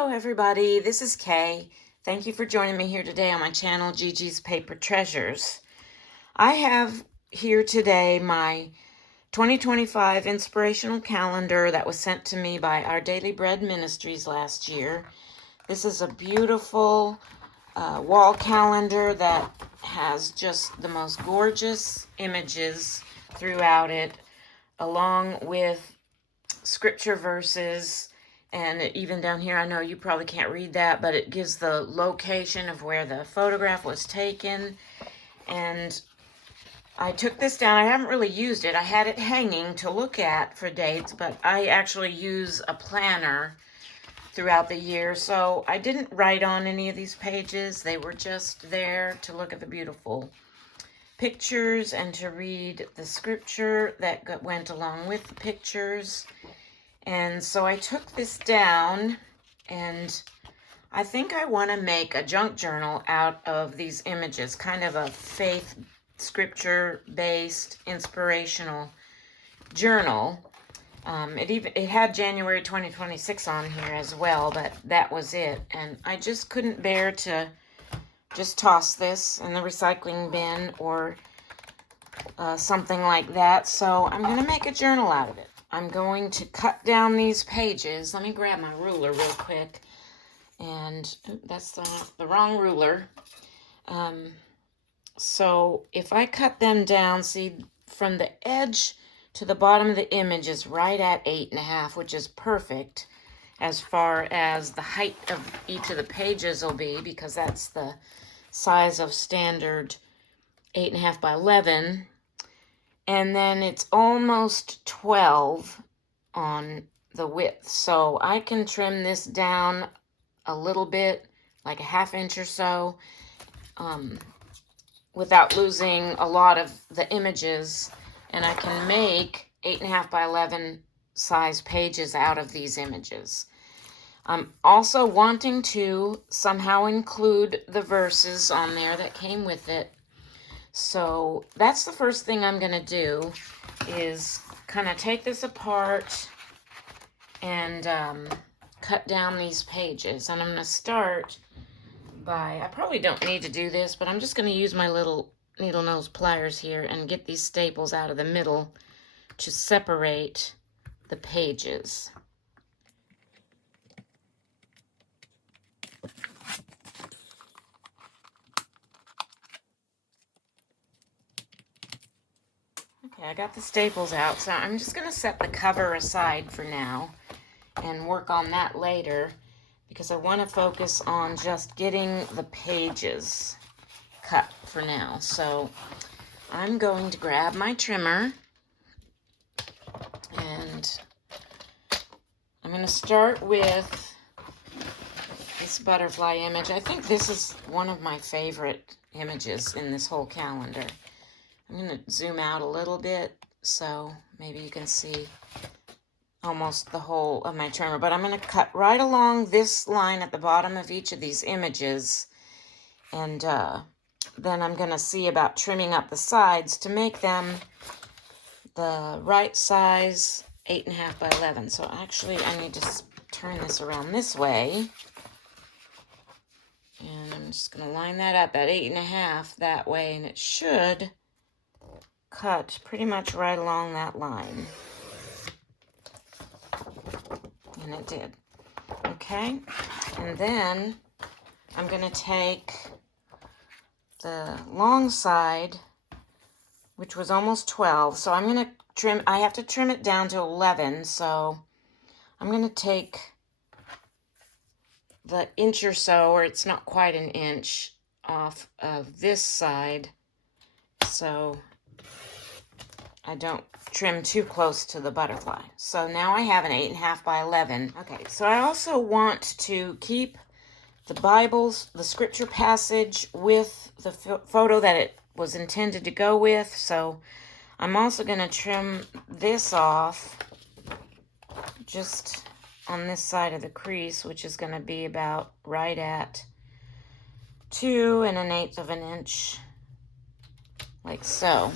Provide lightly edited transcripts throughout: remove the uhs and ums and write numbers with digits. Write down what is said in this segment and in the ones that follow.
Hello everybody, this is Kay. Thank you for joining me here today on my channel, Gigi's Paper Treasures. I have here today my 2025 inspirational calendar that was sent to me by Our Daily Bread Ministries last year. This is a beautiful wall calendar that has just the most gorgeous images throughout it, along with scripture verses. And even down here, I know you probably can't read that, but it gives the location of where the photograph was taken. And I took this down. I haven't really used it. I had it hanging to look at for dates, but I actually use a planner throughout the year. So I didn't write on any of these pages. They were just there to look at the beautiful pictures and to read the scripture that went along with the pictures. And so I took this down, and I think I want to make a junk journal out of these images, kind of a faith, scripture-based, inspirational journal. It had January 2026 on here as well, but that was it. And I just couldn't bear to just toss this in the recycling bin or something like that. So I'm going to make a journal out of it. I'm going to cut down these pages. Let me grab my ruler real quick. And that's the wrong ruler. So if I cut them down, see, from the edge to the bottom of the image is right at 8.5, which is perfect as far as the height of each of the pages will be, because that's the size of standard 8.5 by 11. And then it's almost 12 on the width. So I can trim this down a little bit, like a ½ inch or so, without losing a lot of the images. And I can make 8.5 by 11 size pages out of these images. I'm also wanting to somehow include the verses on there that came with it. So that's the first thing I'm going to do, is kind of take this apart and cut down these pages. And I'm going to start by, I probably don't need to do this, but I'm just going to use my little needle nose pliers here and get these staples out of the middle to separate the pages. Okay, I got the staples out, so I'm just going to set the cover aside for now and work on that later, because I want to focus on just getting the pages cut for now. So I'm going to grab my trimmer, and I'm going to start with this butterfly image. I think this is one of my favorite images in this whole calendar. I'm going to zoom out a little bit so maybe you can see almost the whole of my trimmer. But I'm going to cut right along this line at the bottom of each of these images. And then I'm going to see about trimming up the sides to make them the right size, 8.5 by 11. So actually I need to turn this around this way. And I'm just going to line that up at 8.5 that way, and it should cut pretty much right along that line. And it did. Okay, and then I'm going to take the long side, which was almost 12, so I'm going to trim, I have to trim it down to 11, so I'm going to take the inch or so, or it's not quite an inch, off of this side, so I don't trim too close to the butterfly. So now I have an 8.5 by 11. Okay, so I also want to keep the Bibles, the scripture passage, with the photo that it was intended to go with. So I'm also going to trim this off just on this side of the crease, which is going to be about right at 2 1/8 of an inch, like so.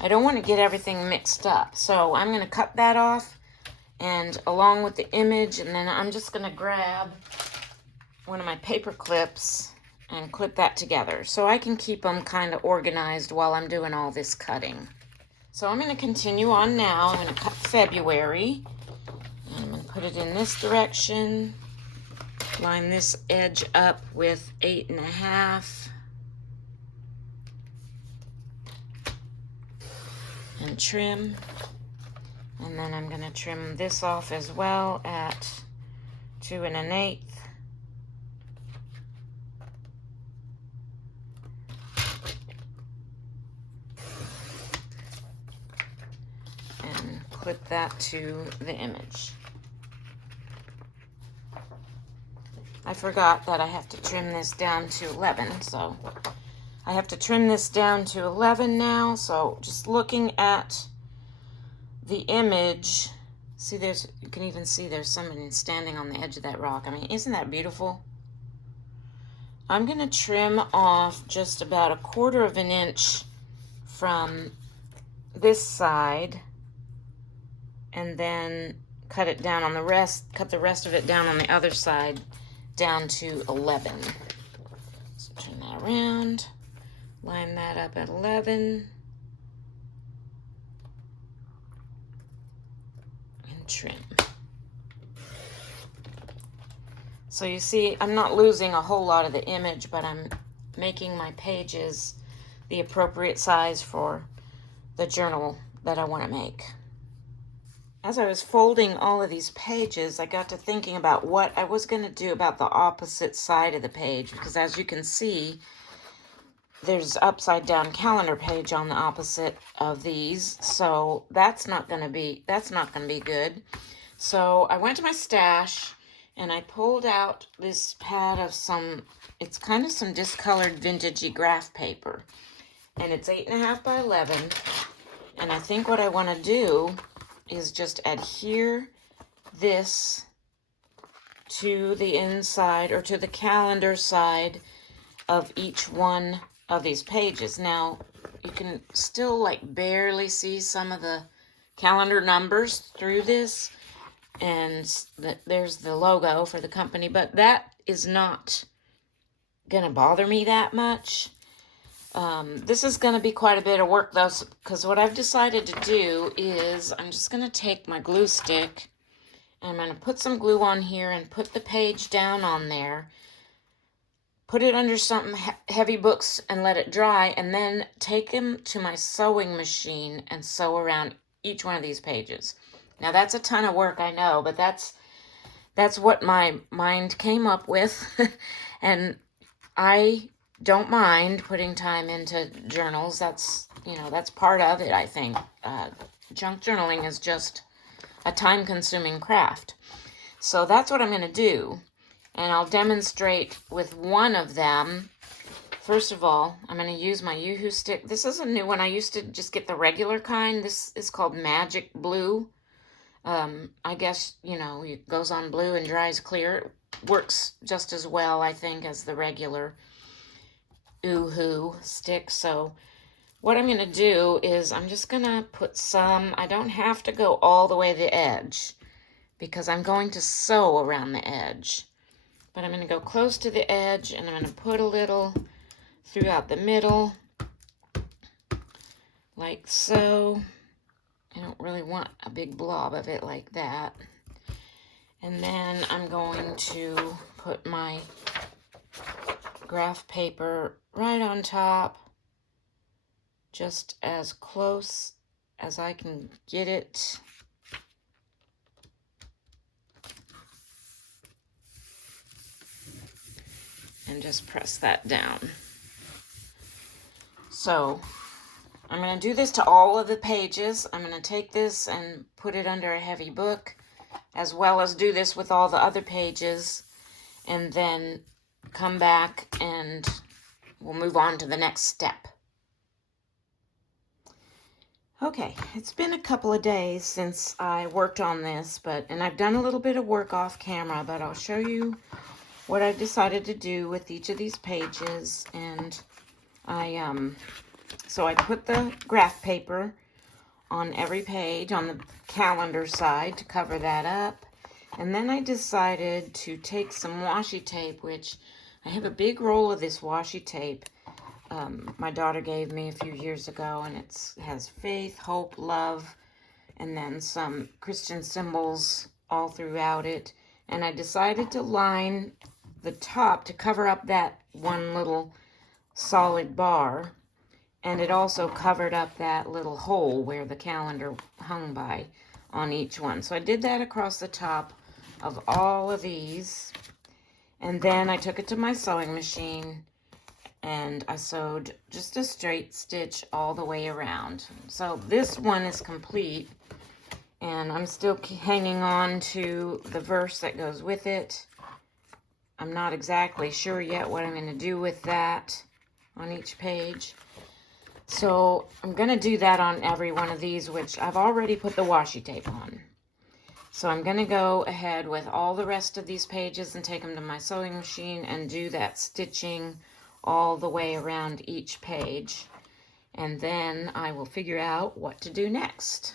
I don't want to get everything mixed up, so I'm going to cut that off and along with the image, and then I'm just going to grab one of my paper clips and clip that together so I can keep them kind of organized while I'm doing all this cutting. So I'm going to continue on now. I'm going to cut February. And I'm going to put it in this direction. Line this edge up with 8.5. And trim. And then I'm going to trim this off as well at 2 1/8. And clip that to the image. I forgot that I have to trim this down to 11, so I have to trim this down to 11 now. So just looking at the image, see, you can even see there's someone standing on the edge of that rock. I mean, isn't that beautiful? I'm going to trim off just about 1/4 inch from this side, and then cut it down on the rest, cut the rest of it down on the other side down to 11. So turn that around, line that up at 11. Trim. So you see, I'm not losing a whole lot of the image, but I'm making my pages the appropriate size for the journal that I want to make. As I was folding all of these pages, I got to thinking about what I was going to do about the opposite side of the page, because as you can see, there's upside down calendar page on the opposite of these, so that's not going to be good. So I went to my stash and I pulled out this pad of it's kind of some discolored vintagey graph paper, and it's 8.5 by 11. And I think what I want to do is just adhere this to the inside, or to the calendar side of each one of these pages. Now you can still like barely see some of the calendar numbers through this, and there's the logo for the company, but that is not gonna bother me that much. This is gonna be quite a bit of work though, because what I've decided to do is I'm just gonna take my glue stick and I'm gonna put some glue on here and put the page down on there, put it under something heavy books and let it dry, and then take them to my sewing machine and sew around each one of these pages. Now that's a ton of work, I know, but that's what my mind came up with. And I don't mind putting time into journals. That's part of it, I think. Junk journaling is just a time-consuming craft. So that's what I'm going to do. And I'll demonstrate with one of them. First of all, I'm going to use my Yoo-Hoo stick. This is a new one. I used to just get the regular kind. This is called Magic Blue. I guess, it goes on blue and dries clear. It works just as well, I think, as the regular Yoo-Hoo stick. So what I'm going to do is I'm just going to put some. I don't have to go all the way to the edge because I'm going to sew around the edge. But I'm going to go close to the edge, and I'm going to put a little throughout the middle, like so. I don't really want a big blob of it like that. And then I'm going to put my graph paper right on top, just as close as I can get it. And just press that down. So I'm going to do this to all of the pages. I'm going to take this and put it under a heavy book, as well as do this with all the other pages, and then come back and we'll move on to the next step. Okay, it's been a couple of days since I worked on this, and I've done a little bit of work off camera, but I'll show you what I decided to do with each of these pages. And so I put the graph paper on every page on the calendar side to cover that up. And then I decided to take some washi tape, which I have a big roll of this washi tape my daughter gave me a few years ago, and it has faith, hope, love, and then some Christian symbols all throughout it. And I decided to line the top to cover up that one little solid bar, and it also covered up that little hole where the calendar hung by on each one. So I did that across the top of all of these, and then I took it to my sewing machine and I sewed just a straight stitch all the way around. So this one is complete, and I'm still hanging on to the verse that goes with it. I'm not exactly sure yet what I'm going to do with that on each page. So I'm going to do that on every one of these, which I've already put the washi tape on. So I'm going to go ahead with all the rest of these pages and take them to my sewing machine and do that stitching all the way around each page. And then I will figure out what to do next.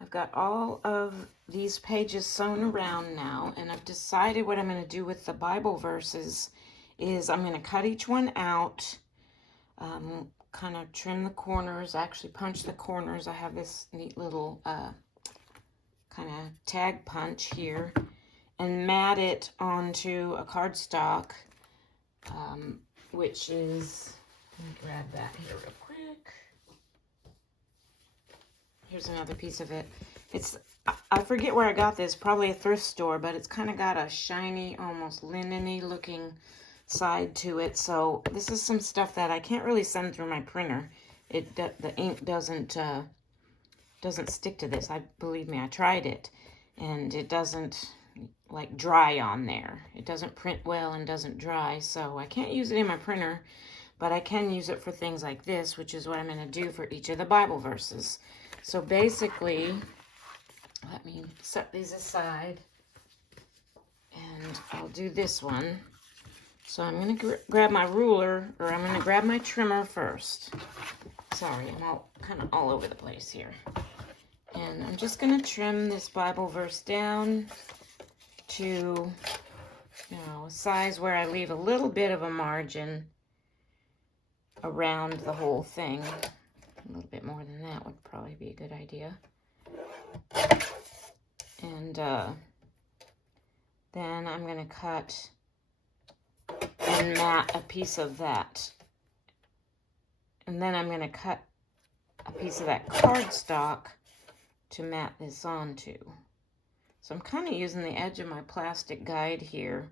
I've got all of these pages sewn around now, and I've decided what I'm going to do with the Bible verses is I'm going to cut each one out, kind of trim the corners, actually punch the corners. I have this neat little kind of tag punch here, and mat it onto a cardstock, which is, let me grab that here real quick. Here's another piece of it. I forget where I got this, probably a thrift store, but it's kind of got a shiny, almost linen-y looking side to it. So this is some stuff that I can't really send through my printer. The ink doesn't stick to this. Believe me, I tried it, and it doesn't like dry on there. It doesn't print well and doesn't dry, so I can't use it in my printer, but I can use it for things like this, which is what I'm going to do for each of the Bible verses. So basically, let me set these aside, and I'll do this one. So I'm going to grab my ruler, or I'm going to grab my trimmer first. Sorry, I'm kind of all over the place here. And I'm just going to trim this Bible verse down to, a size where I leave a little bit of a margin around the whole thing. A little bit more than that would probably be a good idea. And then I'm going to cut and mat a piece of that. And then I'm going to cut a piece of that cardstock to mat this onto. So I'm kind of using the edge of my plastic guide here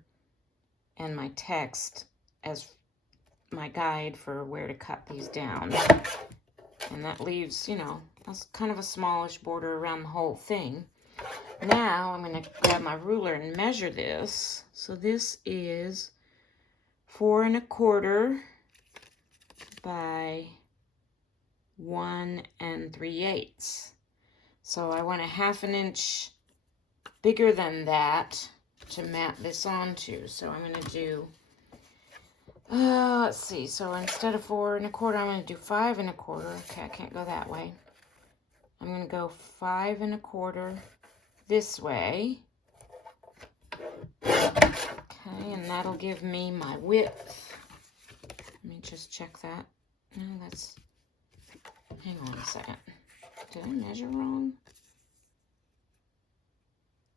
and my text as my guide for where to cut these down. And that leaves, that's kind of a smallish border around the whole thing. Now I'm going to grab my ruler and measure this. So this is 4 1/4 by 1 3/8. So I want a 1/2 inch bigger than that to mat this onto. So I'm going to do, let's see, so instead of 4 1/4, I'm going to do 5 1/4. Okay, I can't go that way. I'm going to go 5 1/4 this way. Okay, and that'll give me my width. Let me just check that. No, hang on a second. Did I measure wrong?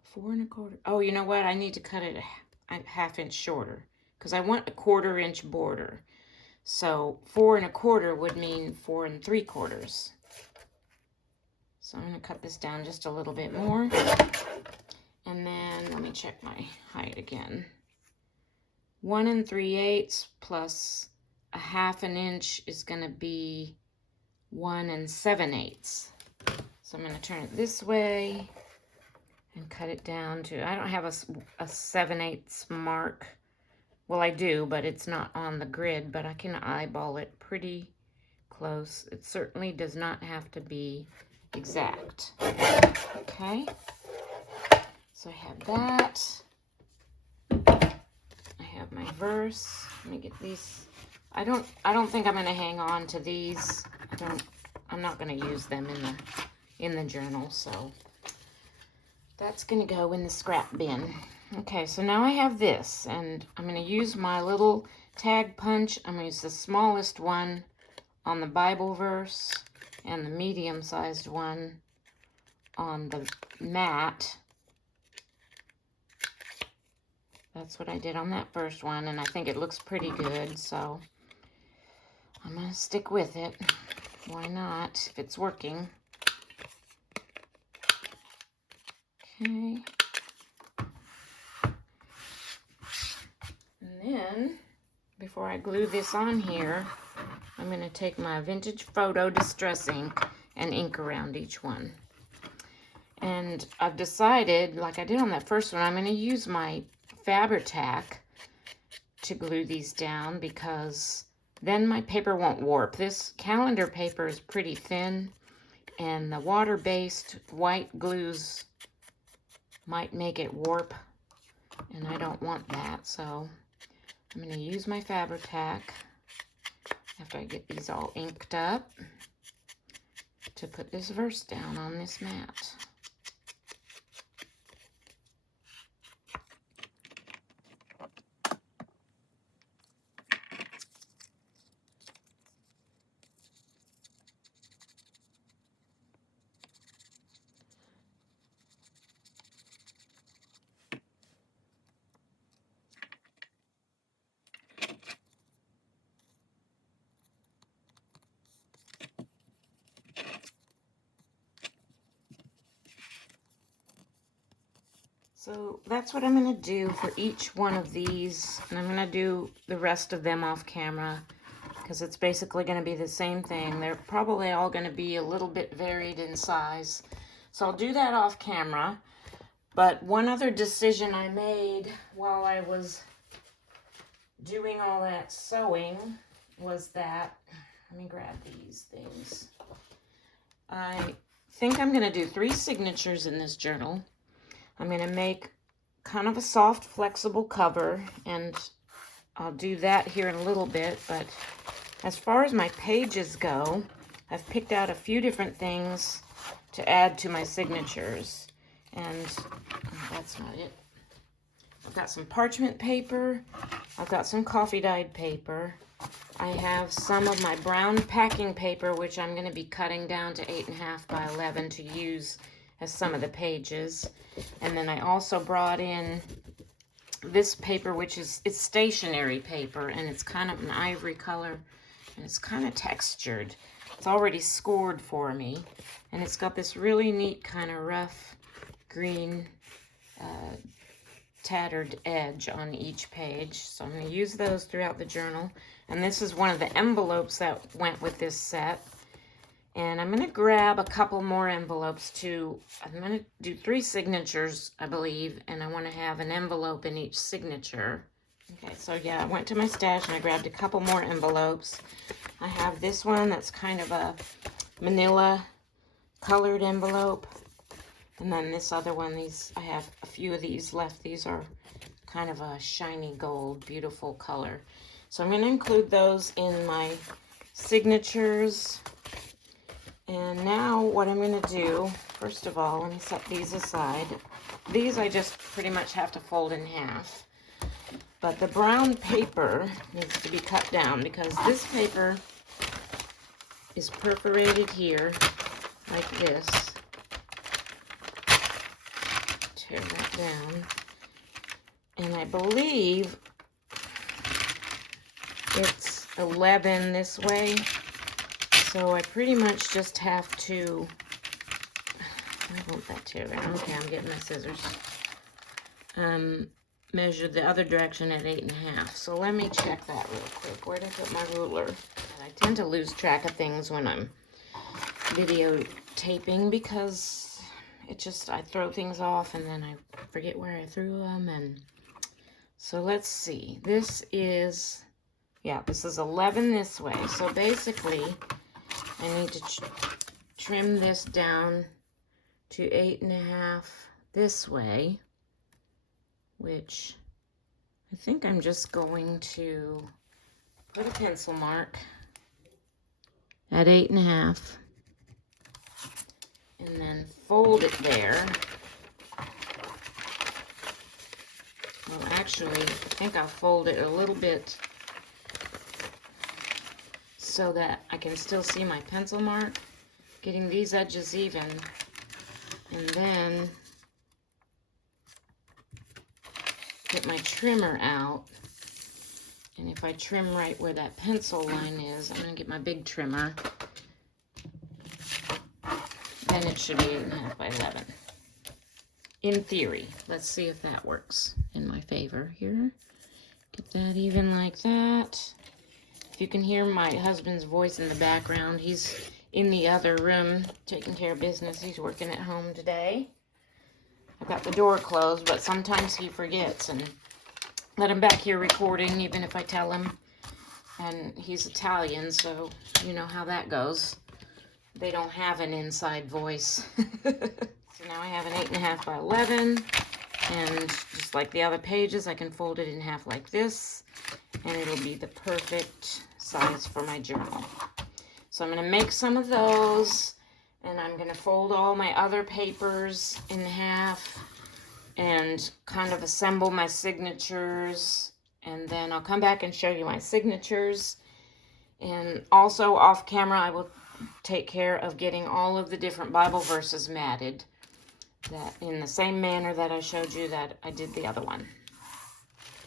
4 1/4. Oh, you know what? I need to cut it a 1/2 inch shorter because I want a 1/4 inch border. So 4 1/4 would mean 4 3/4. So I'm going to cut this down just a little bit more. And then let me check my height again. 1 3/8 plus a 1/2 inch is going to be 1 7/8. So I'm going to turn it this way and cut it down to, I don't have a 7/8 mark. Well, I do, but it's not on the grid, but I can eyeball it pretty close. It certainly does not have to be exact. Okay. So I have that. I have my verse. Let me get these. I don't think I'm going to hang on to these. I'm not going to use them in the journal, so That's going to go in the scrap bin. Okay, so now I have this, and I'm going to use my little tag punch. I'm going to use the smallest one on the Bible verse and the medium-sized one on the mat. That's what I did on that first one, and I think it looks pretty good, so I'm going to stick with it. Why not, if it's working? Okay. And then, before I glue this on here, I'm going to take my Vintage Photo Distress ink and ink around each one. And I've decided, like I did on that first one, I'm going to use my Fabri-Tac to glue these down because then my paper won't warp. This calendar paper is pretty thin, and the water-based white glues might make it warp, and I don't want that, so I'm going to use my Fabri-Tac after I get these all inked up to put this verse down on this mat. So that's what I'm going to do for each one of these, and I'm going to do the rest of them off camera because it's basically going to be the same thing. They're probably all going to be a little bit varied in size. So I'll do that off camera. But one other decision I made while I was doing all that sewing was that, let me grab these things. I think I'm going to do 3 signatures in this journal. I'm going to make kind of a soft, flexible cover, and I'll do that here in a little bit. But as far as my pages go, I've picked out a few different things to add to my signatures. And that's not it. I've got some parchment paper. I've got some coffee dyed paper. I have some of my brown packing paper, which I'm going to be cutting down to 8.5 by 11 to use as some of the pages. And then I also brought in this paper, which is, it's stationery paper, and it's kind of an ivory color, and it's kind of textured. It's already scored for me, and it's got this really neat kind of rough green tattered edge on each page. So I'm going to use those throughout the journal. And this is one of the envelopes that went with this set. And I'm going to grab a couple more envelopes too. I'm going to do 3 signatures, I believe, and I want to have an envelope in each signature. Okay, so yeah, I went to my stash and I grabbed a couple more envelopes. I have this one that's kind of a manila colored envelope. And then this other one, I have a few of these left. These are kind of a shiny gold, beautiful color. So I'm going to include those in my signatures. And now what I'm going to do, first of all, let me set these aside. These I just pretty much have to fold in half. But the brown paper needs to be cut down because this paper is perforated here like this. Tear that down. And I believe it's 11 this way. So I pretty much just have to, I want that tear down. Okay, I'm getting my scissors. Measure the other direction at 8.5. So let me check that real quick. Where did I put my ruler? And I tend to lose track of things when I'm videotaping because I throw things off and then I forget where I threw them. And so let's see. This is 11 this way. So basically, I need to trim this down to 8.5 this way, which I think I'm just going to put a pencil mark at 8.5 and then fold it there. Well, actually, I think I'll fold it a little bit so that I can still see my pencil mark. Getting these edges even. And then get my trimmer out. And if I trim right where that pencil line is, I'm going to get my big trimmer. Then it should be 8.5 by 11. In theory. Let's see if that works in my favor here. Get that even like that. If you can hear my husband's voice in the background, he's in the other room taking care of business. He's working at home today. I've got the door closed, but sometimes he forgets, and let him back here recording, even if I tell him. And he's Italian, so you know how that goes. They don't have an inside voice. So now I have an 8.5 by 11, and just like the other pages, I can fold it in half like this, and it'll be the perfect size for my journal. So I'm going to make some of those, and I'm going to fold all my other papers in half and kind of assemble my signatures, and then I'll come back and show you my signatures. And also off camera, I will take care of getting all of the different Bible verses matted, that in the same manner that I showed you that I did the other one.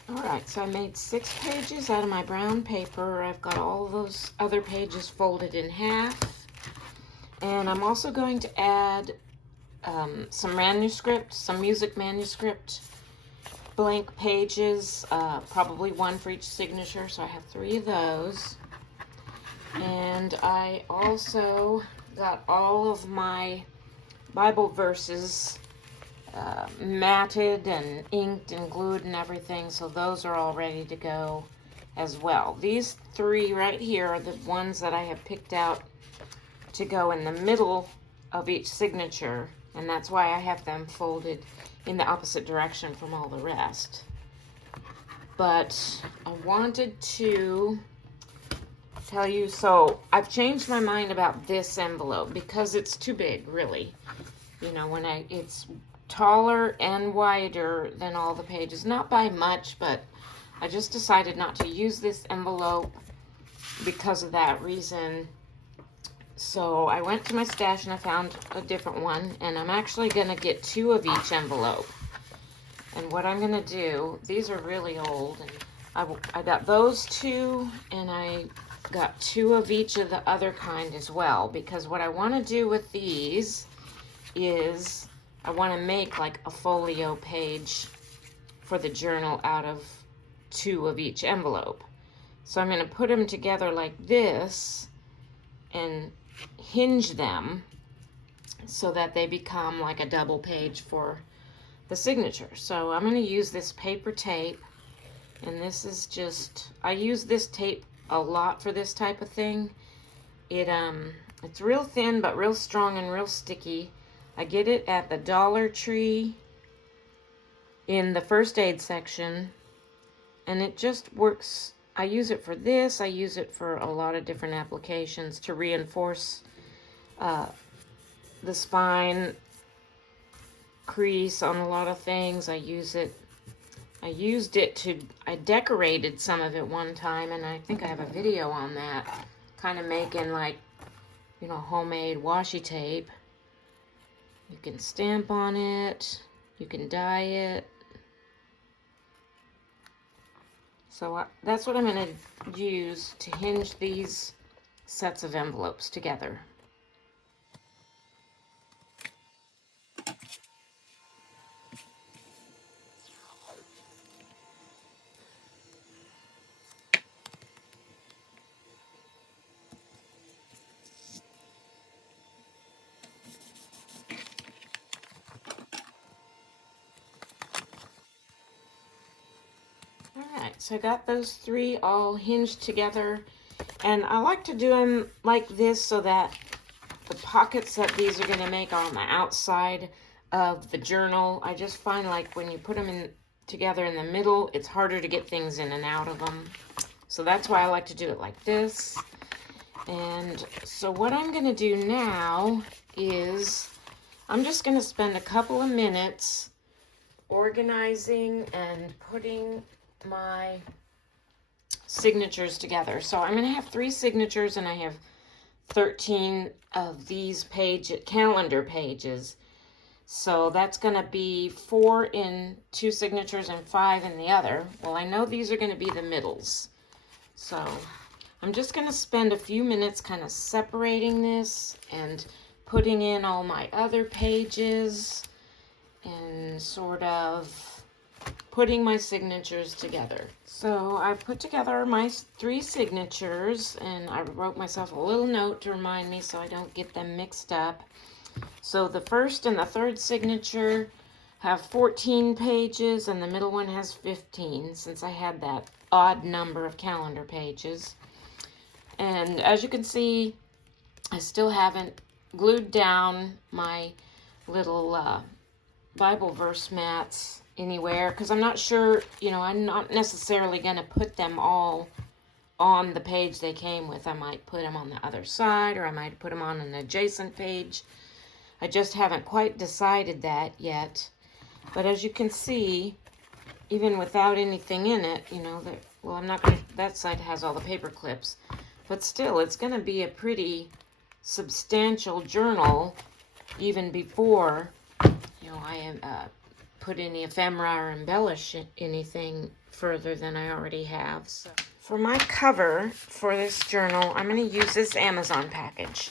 Alright, so I made 6 pages out of my brown paper. I've got all those other pages folded in half. And I'm also going to add some manuscript, some music manuscript, blank pages, probably one for each signature, so I have 3 of those. And I also got all of my Bible verses matted and inked and glued and everything, so those are all ready to go as well. These 3 right here are the ones that I have picked out to go in the middle of each signature, and that's why I have them folded in the opposite direction from all the rest. But I wanted to tell you, so I've changed my mind about this envelope because it's too big, really. You know, when it's taller and wider than all the pages, not by much, but I just decided not to use this envelope because of that reason. So I went to my stash and I found a different one, and I'm actually going to get 2 of each envelope. And what I'm going to do, these are really old, and I got those 2, and I got 2 of each of the other kind as well, because what I want to do with these is I want to make like a folio page for the journal out of 2 of each envelope. So I'm going to put them together like this and hinge them so that they become like a double page for the signature. So I'm going to use this paper tape, and this is just, I use this tape a lot for this type of thing. It's real thin but real strong and real sticky. I get it at the Dollar Tree in the first aid section, and it just works. I use it for this. I use it for a lot of different applications to reinforce the spine crease on a lot of things. I used it to, I decorated some of it one time, and I think I have a video on that, kind of making like, you know, homemade washi tape. You can stamp on it, you can dye it. So that's what I'm going to use to hinge these sets of envelopes together. Alright, so I got those 3 all hinged together, and I like to do them like this so that the pockets that these are going to make are on the outside of the journal. I just find like when you put them together in the middle, it's harder to get things in and out of them. So that's why I like to do it like this. And so what I'm going to do now is I'm just going to spend a couple of minutes organizing and putting my signatures together. So I'm going to have 3 signatures, and I have 13 of these calendar pages. So that's going to be 4 in 2 signatures and 5 in the other. Well, I know these are going to be the middles. So I'm just going to spend a few minutes kind of separating this and putting in all my other pages and sort of putting my signatures together. So I put together my 3 signatures, and I wrote myself a little note to remind me so I don't get them mixed up. So the first and the third signature have 14 pages, and the middle one has 15, since I had that odd number of calendar pages. And as you can see, I still haven't glued down my little Bible verse mats anywhere, because I'm not sure, I'm not necessarily going to put them all on the page they came with. I might put them on the other side, or I might put them on an adjacent page. I just haven't quite decided that yet. But as you can see, even without anything in it, I'm not going to, that side has all the paper clips, but still, it's going to be a pretty substantial journal even before, I put any ephemera or embellish anything further than I already have. So for my cover for this journal, I'm going to use this Amazon package.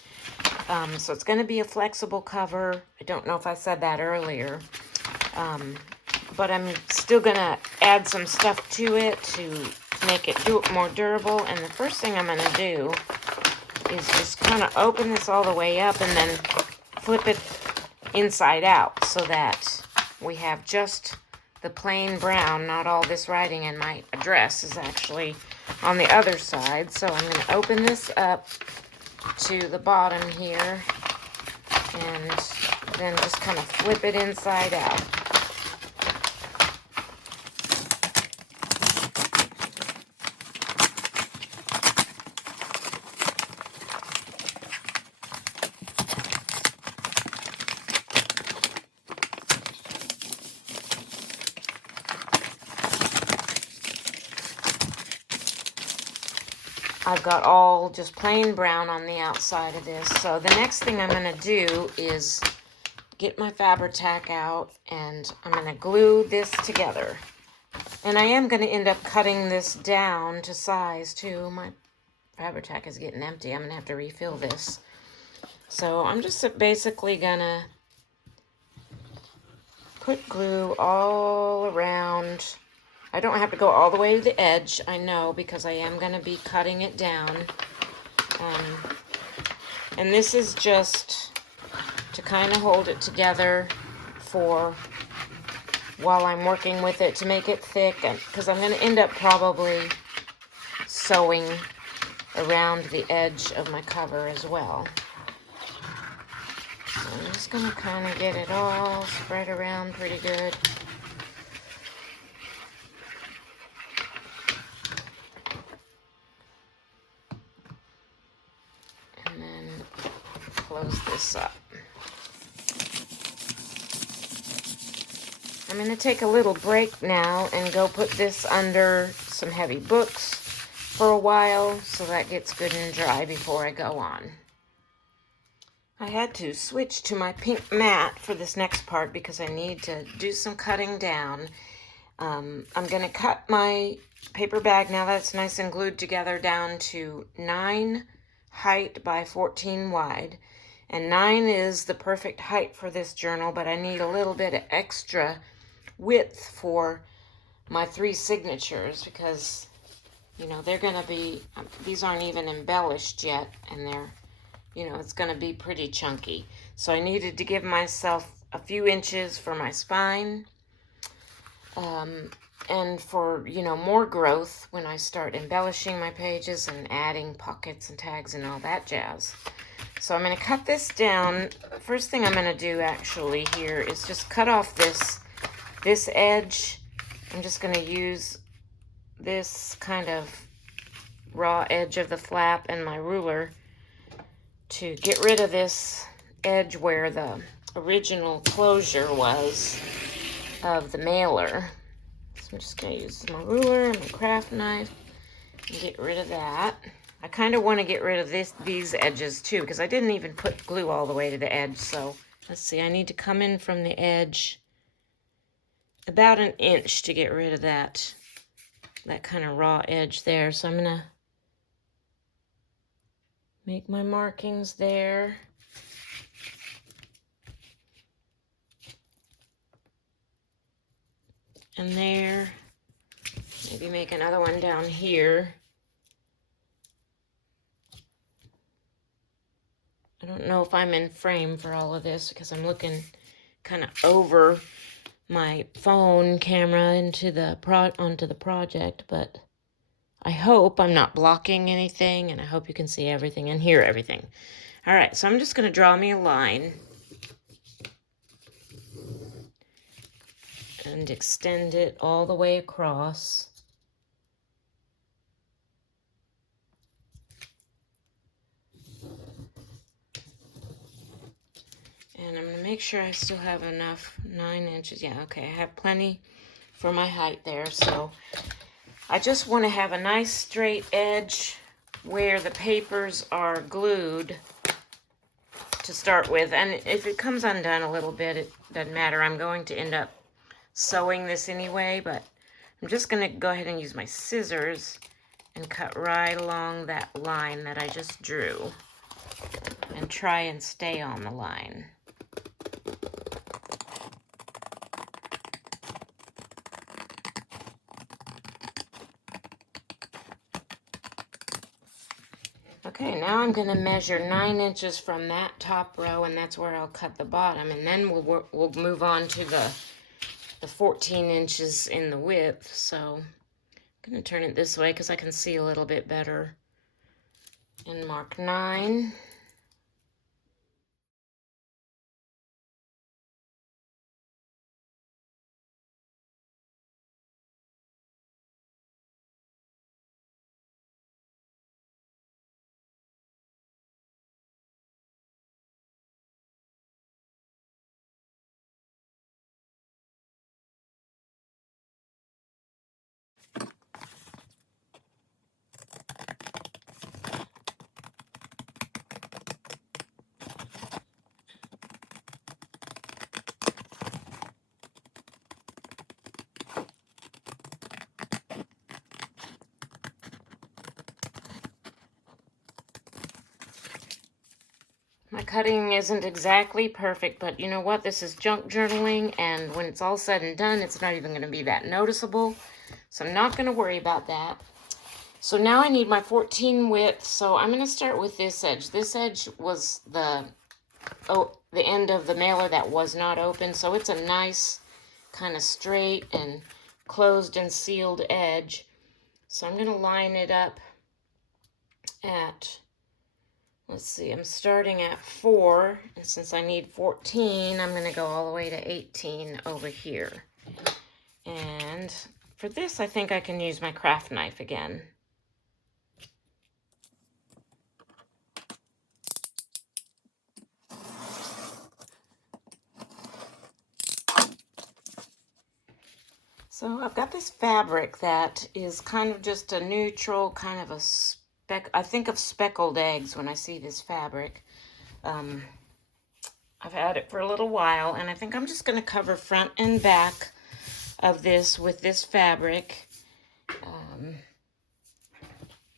So it's going to be a flexible cover. I don't know if I said that earlier. But I'm still going to add some stuff to it to make it more durable. And the first thing I'm going to do is just kind of open this all the way up and then flip it inside out so that we have just the plain brown, not all this writing, and my address is actually on the other side. So I'm going to open this up to the bottom here and then just kind of flip it inside out. I've got all just plain brown on the outside of this. So the next thing I'm going to do is get my Fabri-Tac out, and I'm going to glue this together. And I am going to end up cutting this down to size too. My Fabri-Tac is getting empty. I'm going to have to refill this. So I'm just basically going to put glue all around. I don't have to go all the way to the edge, I know, because I am going to be cutting it down. And this is just to kind of hold it together for while I'm working with it to make it thick, because I'm going to end up probably sewing around the edge of my cover as well. So I'm just going to kind of get it all spread around pretty good. Close this up. I'm going to take a little break now and go put this under some heavy books for a while so that gets good and dry before I go on. I had to switch to my pink mat for this next part because I need to do some cutting down. I'm going to cut my paper bag now that's nice and glued together down to 9 height by 14 wide. And 9 is the perfect height for this journal, but I need a little bit of extra width for my 3 signatures because, they're going to be, these aren't even embellished yet, and they're, it's going to be pretty chunky. So I needed to give myself a few inches for my spine, and for, more growth when I start embellishing my pages and adding pockets and tags and all that jazz. So I'm going to cut this down. First thing I'm going to do actually here is just cut off this edge. I'm just going to use this kind of raw edge of the flap and my ruler to get rid of this edge where the original closure was. of the mailer. So I'm just going to use my ruler and my craft knife and get rid of that. I kind of want to get rid of these edges too, because I didn't even put glue all the way to the edge. So let's see, I need to come in from the edge about 1 inch to get rid of that kind of raw edge there. So I'm going to make my markings there. And there. Maybe make another one down here. I don't know if I'm in frame for all of this because I'm looking kind of over my phone camera onto the project, but I hope I'm not blocking anything, and I hope you can see everything and hear everything. All right, so I'm just going to draw me a line and extend it all the way across. And I'm going to make sure I still have enough, 9 inches. Yeah, okay, I have plenty for my height there. So I just want to have a nice straight edge where the papers are glued to start with. And if it comes undone a little bit, it doesn't matter. I'm going to end up sewing this anyway, but I'm just going to go ahead and use my scissors and cut right along that line that I just drew and try and stay on the line. Okay, now I'm going to measure 9 inches from that top row, and that's where I'll cut the bottom, and then we'll move on to the 14 inches in the width. So I'm going to turn it this way because I can see a little bit better, and mark 9. My cutting isn't exactly perfect, but you know what? This is junk journaling, and when it's all said and done, it's not even going to be that noticeable. So I'm not going to worry about that. So now I need my 14 width, so I'm going to start with this edge. This edge was the end of the mailer that was not open, so it's a nice kind of straight and closed and sealed edge. So I'm going to line it up at, let's see, I'm starting at 4, and since I need 14, I'm going to go all the way to 18 over here. And for this, I think I can use my craft knife again. So I've got this fabric that is kind of just a neutral, kind of a I think of speckled eggs when I see this fabric. I've had it for a little while, and I think I'm just going to cover front and back of this with this fabric.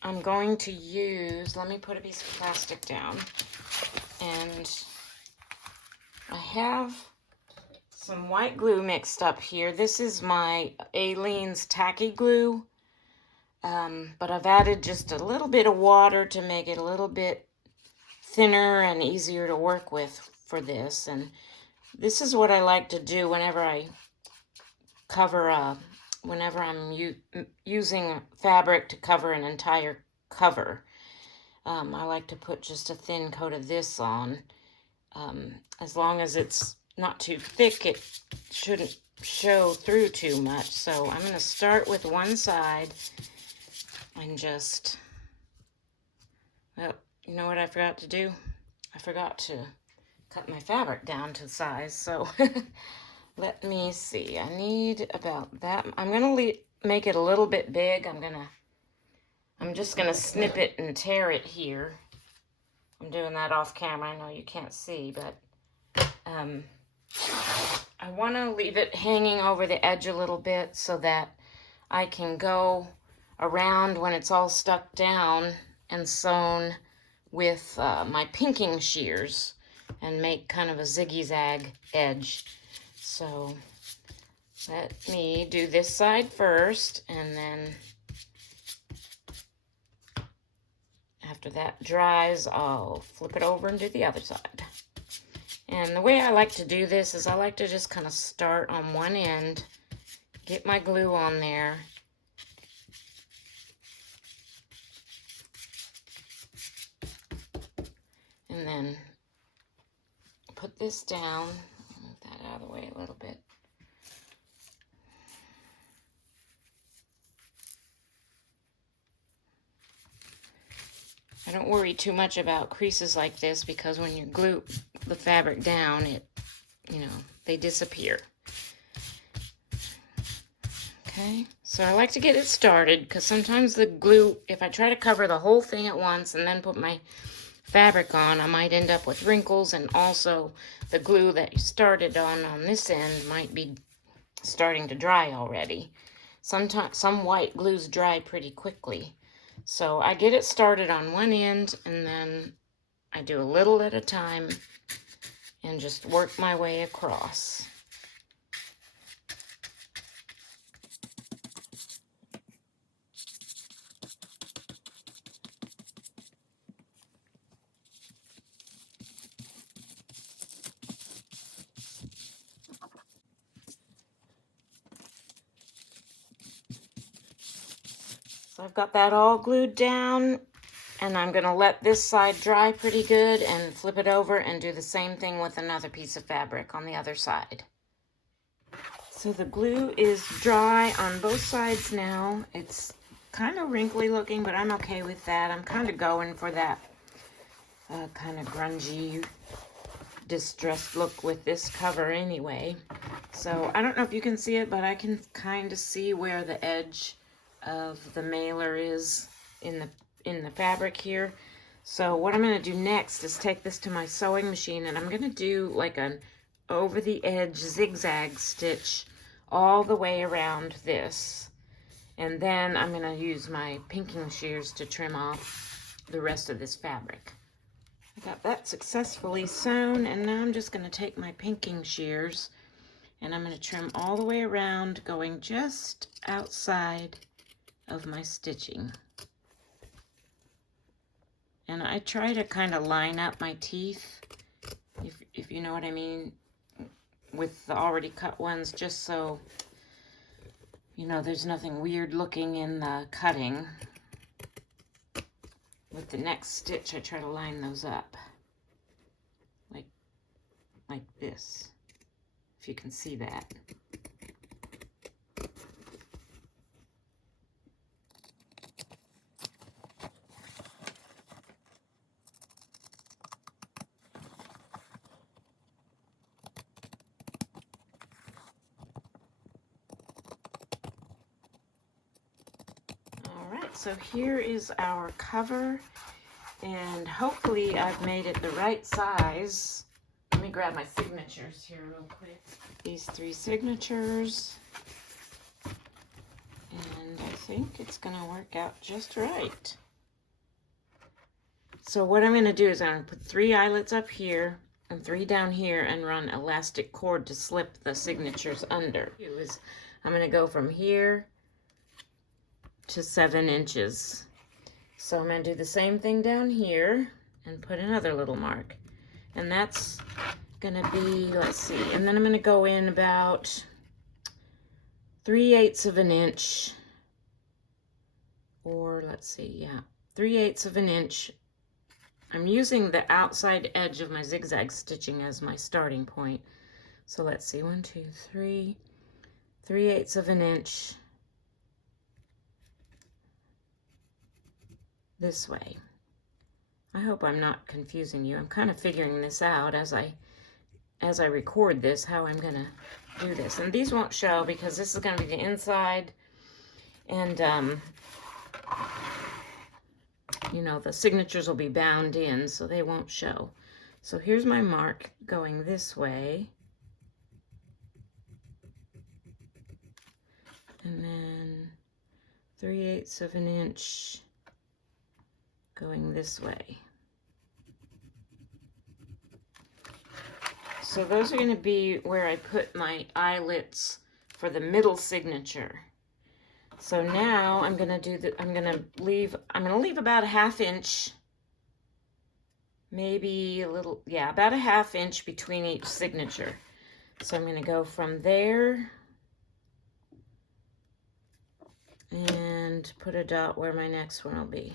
I'm going to use, let me put a piece of plastic down, and I have some white glue mixed up here. This is my Aleene's tacky glue, but I've added just a little bit of water to make it a little bit thinner and easier to work with for this. And this is what I like to do whenever I cover whenever I'm using fabric to cover an entire cover. I like to put just a thin coat of this on. As long as it's not too thick, it shouldn't show through too much. So I'm going to start with one side and just, well, you know what I forgot to do? I forgot to cut my fabric down to size. So let me see. I need about that. I'm gonna make it a little bit big. I'm just gonna snip it and tear it here. I'm doing that off camera. I know you can't see, but I want to leave it hanging over the edge a little bit so that I can go around when it's all stuck down and sewn with my pinking shears and make kind of a zigzag edge. So let me do this side first, and then after that dries, I'll flip it over and do the other side. And the way I like to do this is I like to just kind of start on one end, get my glue on there, and then put this down. Move that out of the way a little bit. I don't worry too much about creases like this because when you glue the fabric down, they disappear. Okay, so I like to get it started because sometimes the glue, if I try to cover the whole thing at once and then put my fabric on, I might end up with wrinkles, and also the glue that you started on this end might be starting to dry already. Sometimes some white glues dry pretty quickly. So I get it started on one end, and then I do a little at a time and just work my way across. So I've got that all glued down, and I'm going to let this side dry pretty good and flip it over and do the same thing with another piece of fabric on the other side. So the glue is dry on both sides now. It's kind of wrinkly looking, but I'm okay with that. I'm kind of going for that kind of grungy, distressed look with this cover anyway. So I don't know if you can see it, but I can kind of see where the edge of the mailer is in the fabric here. So what I'm going to do next is take this to my sewing machine, and I'm going to do like an over the edge zigzag stitch all the way around this, and then I'm going to use my pinking shears to trim off the rest of this fabric. I got that successfully sewn, and now I'm just going to take my pinking shears and I'm going to trim all the way around, going just outside of my stitching. And I try to kind of line up my teeth, if you know what I mean, with the already cut ones, just so there's nothing weird looking in the cutting. With the next stitch, I try to line those up like this, if you can see that. So here is our cover, and hopefully I've made it the right size. Let me grab my signatures here real quick. These 3 signatures, and I think it's going to work out just right. So what I'm going to do is I'm going to put 3 eyelets up here and 3 down here and run elastic cord to slip the signatures under. I'm going to go from here to 7 inches. So I'm going to do the same thing down here and put another little mark. And that's going to be, let's see, and then I'm going to go in about 3/8 of an inch, or let's see, yeah, 3/8 of an inch. I'm using the outside edge of my zigzag stitching as my starting point. So let's see, 1, 2, 3, 3/8 of an inch this way. I hope I'm not confusing you. I'm kind of figuring this out as I as I record this, how I'm going to do this. And these won't show because this is going to be the inside. And, you know, the signatures will be bound in, so they won't show. So here's my mark going this way. And then 3/8 of an inch going this way. So those are going to be where I put my eyelets for the middle signature. So now I'm going to do the, I'm going to leave about a 1/2 inch, maybe a little, yeah, about a 1/2 inch between each signature. So I'm going to go from there and put a dot where my next one will be.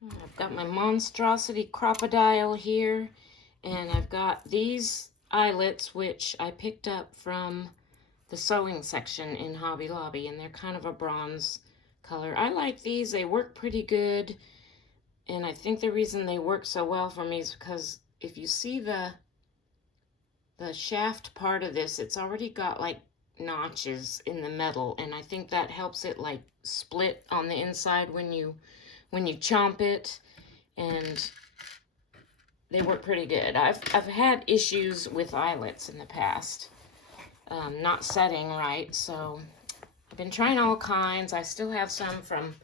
I've got my monstrosity crocodile here, and I've got these eyelets which I picked up from the sewing section in Hobby Lobby, and they're kind of a bronze color. I like these. They work pretty good, and I think the reason they work so well for me is because if you see the shaft part of this, it's already got like notches in the metal, and I think that helps it like split on the inside when you chomp it, and they work pretty good. I've had issues with eyelets in the past, not setting right, so I've been trying all kinds. I still have some from,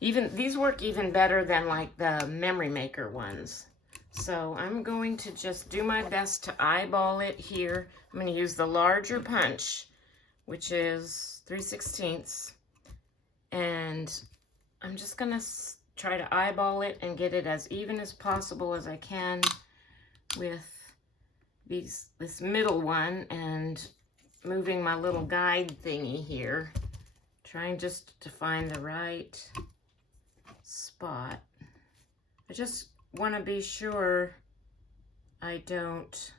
even these work even better than like the Memory Maker ones. So I'm going to just do my best to eyeball it here. I'm going to use the larger punch, which is 3/16, and I'm just going to try to eyeball it and get it as even as possible as I can with this middle one, and moving my little guide thingy here, trying just to find the right spot. I just want to be sure I don't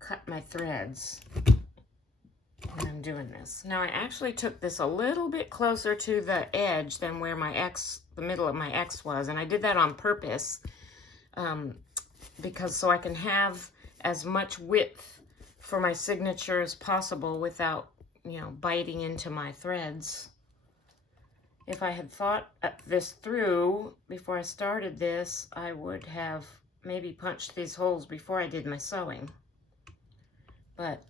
cut my threads when I'm doing this. Now I actually took this a little bit closer to the edge than where my X, the middle of my X was, and I did that on purpose, because so I can have as much width for my signature as possible without, you know, biting into my threads. If I had thought this through before I started this, I would have maybe punched these holes before I did my sewing. But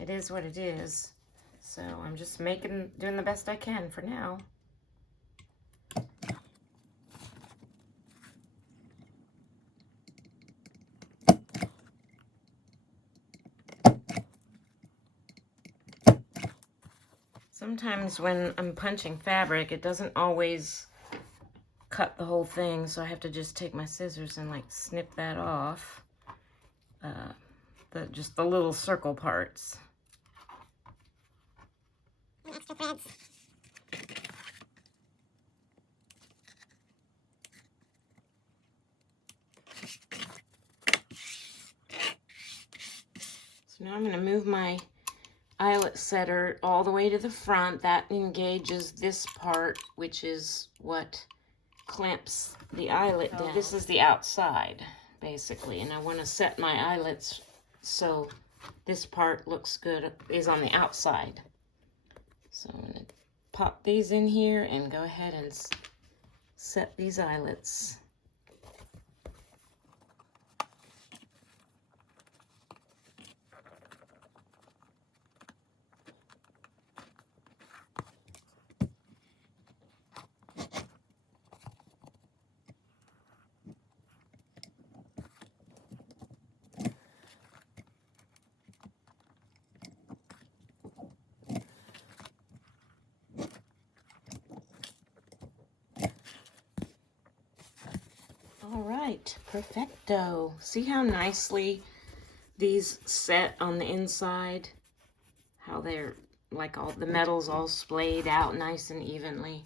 it is what it is. So I'm just doing the best I can for now. Sometimes when I'm punching fabric, it doesn't always cut the whole thing, so I have to just take my scissors and like snip that off, just the little circle parts. Extra threads. So now I'm going to move my eyelet setter all the way to the front. That engages this part, which is what clamps the eyelet down. This is the outside, basically, and I want to set my eyelets so this part looks good, is on the outside. So I'm going to pop these in here and go ahead and set these eyelets. All right, perfecto. See how nicely these set on the inside, how they're like all the metal's all splayed out nice and evenly.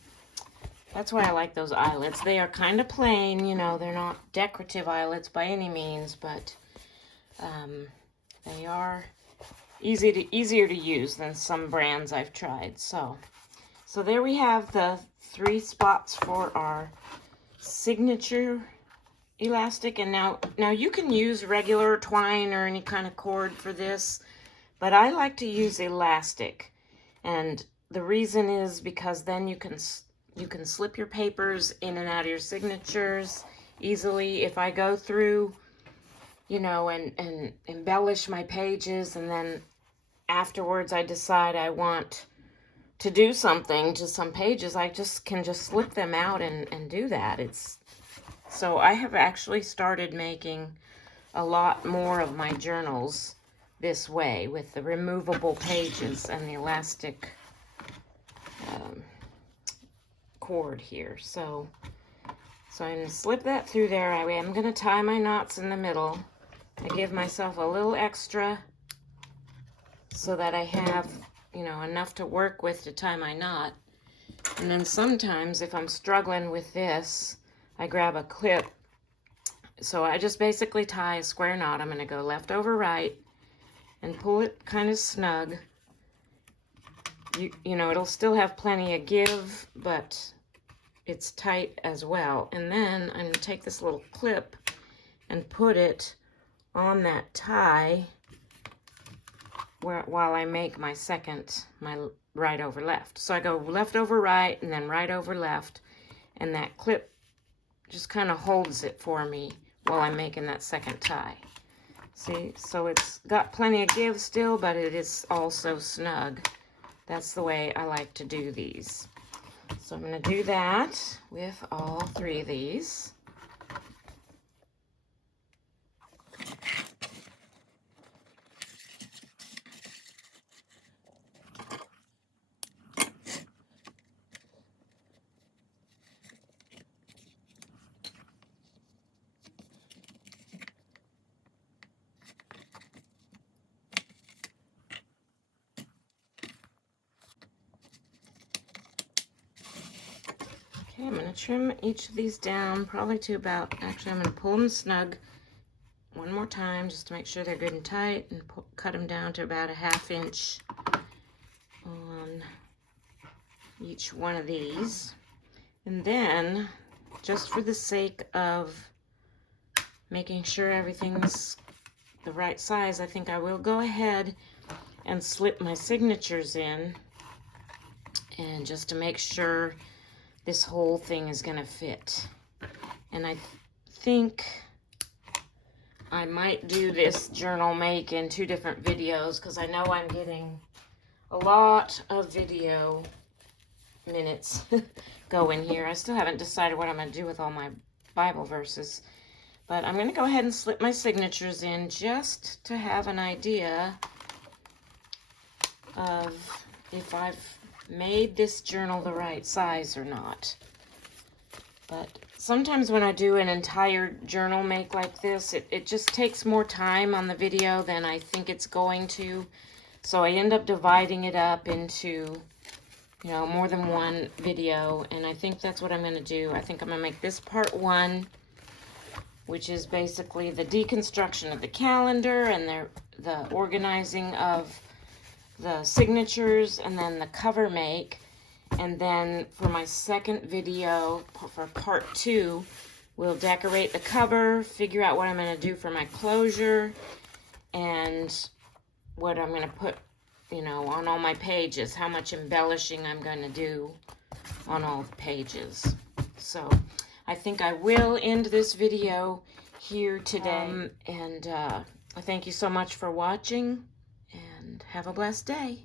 That's why I like those eyelets. They are kind of plain, you know, they're not decorative eyelets by any means, but they are easier to use than some brands I've tried. So there we have the 3 spots for our signature elastic. And now you can use regular twine or any kind of cord for this, but I like to use elastic. And the reason is because then you can slip your papers in and out of your signatures easily. If I go through, you know, and embellish my pages, and then afterwards I decide I want to do something to some pages, I can just slip them out and do that. So I have actually started making a lot more of my journals this way, with the removable pages and the elastic cord here. So I'm going to slip that through there. I am going to tie my knots in the middle. I give myself a little extra so that I have, you know, enough to work with to tie my knot. And then sometimes if I'm struggling with this, I grab a clip. So I just basically tie a square knot. I'm going to go left over right and pull it kind of snug. You know, it'll still have plenty of give, but it's tight as well. And then I'm going to take this little clip and put it on that tie while I make my right over left. So I go left over right and then right over left, and that clip just kind of holds it for me while I'm making that second tie. See, so it's got plenty of give still, but it is also snug. That's the way I like to do these. So I'm going to do that with all 3 of these. Okay, I'm going to trim each of these down probably to about, actually I'm going to pull them snug one more time just to make sure they're good and tight, and cut them down to about a 1/2 inch on each one of these. And then, just for the sake of making sure everything's the right size, I think I will go ahead and slip my signatures in, and just to make sure this whole thing is going to fit. And I think I might do this journal make in 2 different videos, because I know I'm getting a lot of video minutes going here. I still haven't decided what I'm going to do with all my Bible verses, but I'm going to go ahead and slip my signatures in just to have an idea of if I've made this journal the right size or not. But sometimes when I do an entire journal make like this, it just takes more time on the video than I think it's going to. So I end up dividing it up into, you know, more than one video, and I think that's what I'm going to do. I think I'm going to make this part 1, which is basically the deconstruction of the calendar and the organizing of the signatures, and then the cover make. And then for my second video, for part 2, we'll decorate the cover, figure out what I'm going to do for my closure, and what I'm going to put, you know, on all my pages, how much embellishing I'm going to do on all the pages. So I think I will end this video here today, and I thank you so much for watching, and have a blessed day.